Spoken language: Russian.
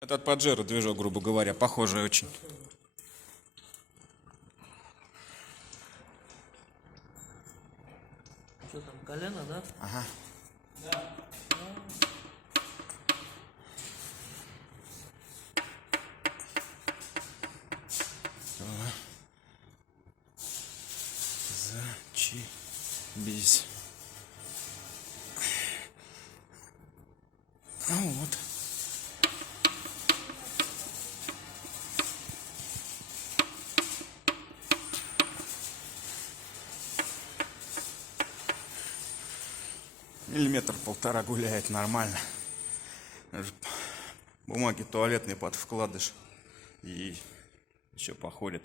Этот Паджеро движок, грубо говоря, похожий очень. Что там, колено, да? Ага. Зачебись. Ну вот. Миллиметр полтора гуляет нормально. Бумаги туалетные под вкладыш. И еще походит.